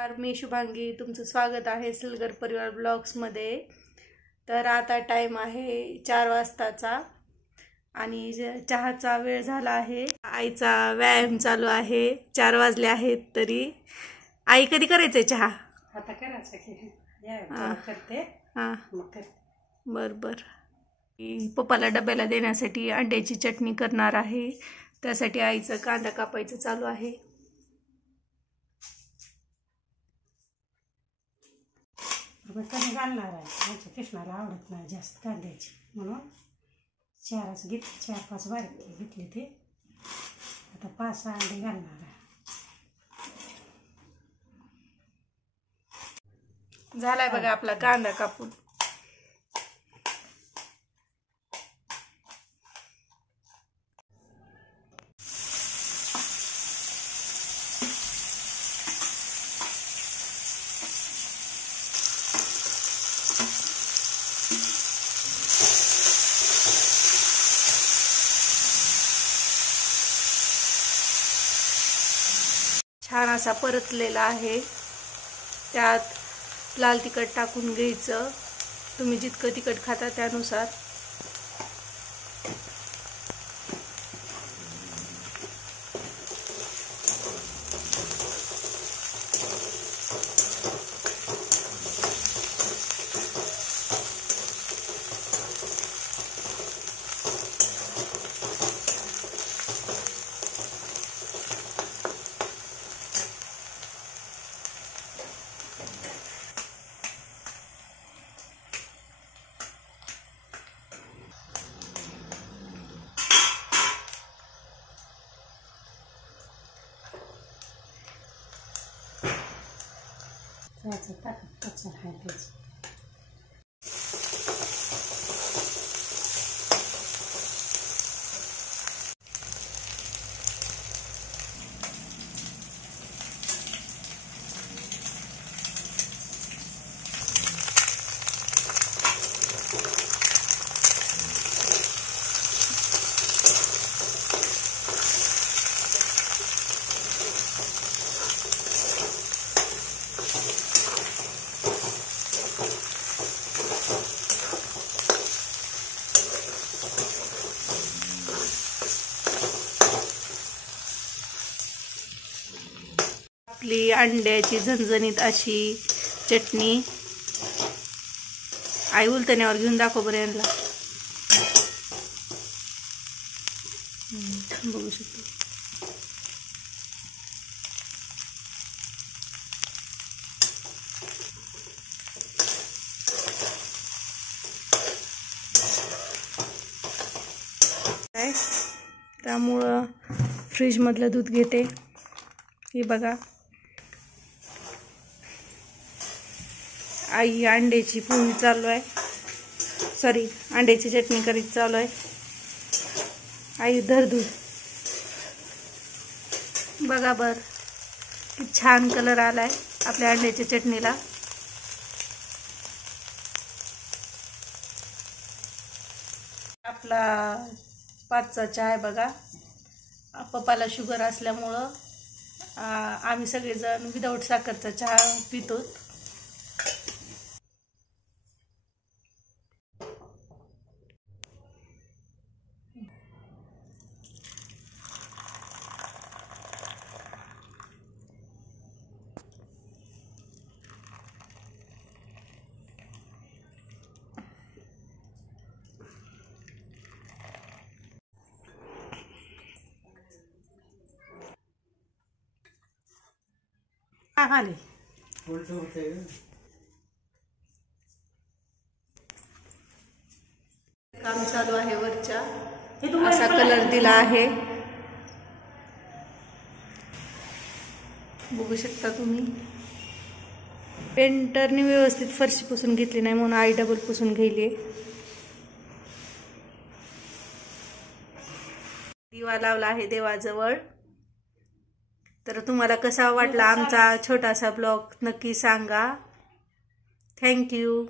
मी शुभांगी, तुमचं स्वागत आहे सलगर परिवार ब्लॉग्समध्ये। तर आता टाइम आहे 4 वाजताचा आणि चहाचा वेळ झाला आहे। आईचा व्यायाम चालू आहे। 4 वाजले आहेत तरी। आई कधी करायचंय चहा? आता करायचं की या करते। हां मग करते। बर पप्पाला डब्याला देण्यासाठी अंड्याची चटणी करणार आहे। त्यासाठी आईचं कांदा कापायचं चालू आहे। कमी घालणार आहे, आमच्या कृष्णाला आवडत नाही जास्त कांद्याची, म्हणून 4-5 बारीक घेतली ते। आता 5-6 अंडे घालणार आहे। झालाय बघा आपला कांदा कापून। छान असा परतलेला आहे। त्यात लाल तिखट टाकून घ्यायचं, तुम्ही जितकं तिखट खाता त्यानुसार। त्याचं टाकत कच्चा आहे त्याचं। आपली अंड्याची झणझणीत अशी चटणी। आई उलटण्यावर घेऊन दाखव बरं यांना। बघू शकतो। त्यामुळं फ्रीज मधलं दूध घेते। हे बघा, आई अंड्याची पोळी चालू आहे, सॉरी अंड्याची चटणी करीत चालू आहे। आई धर दूध। बघा बर किती छान कलर आलाय आपल्या अंड्याच्या चटणीला। आपला 5चा चहा आहे बघा। पप्पाला शुगर असल्यामुळं आम्ही सगळेजण विदाऊट साखरचा चहा पितो। खाली काम चालू आहे वरच्या। असा कलर दिला आहे, बघू शकता तुम्ही। पेंटरने व्यवस्थित फरशी पुसून घेतली नाही म्हणून आई डबल पुसून घेतली। दिवा लावला आहे देवाजवळ। तर तुम्हाला कसा वाटला आमचा छोटासा ब्लॉग नक्की सांगा। Thank you.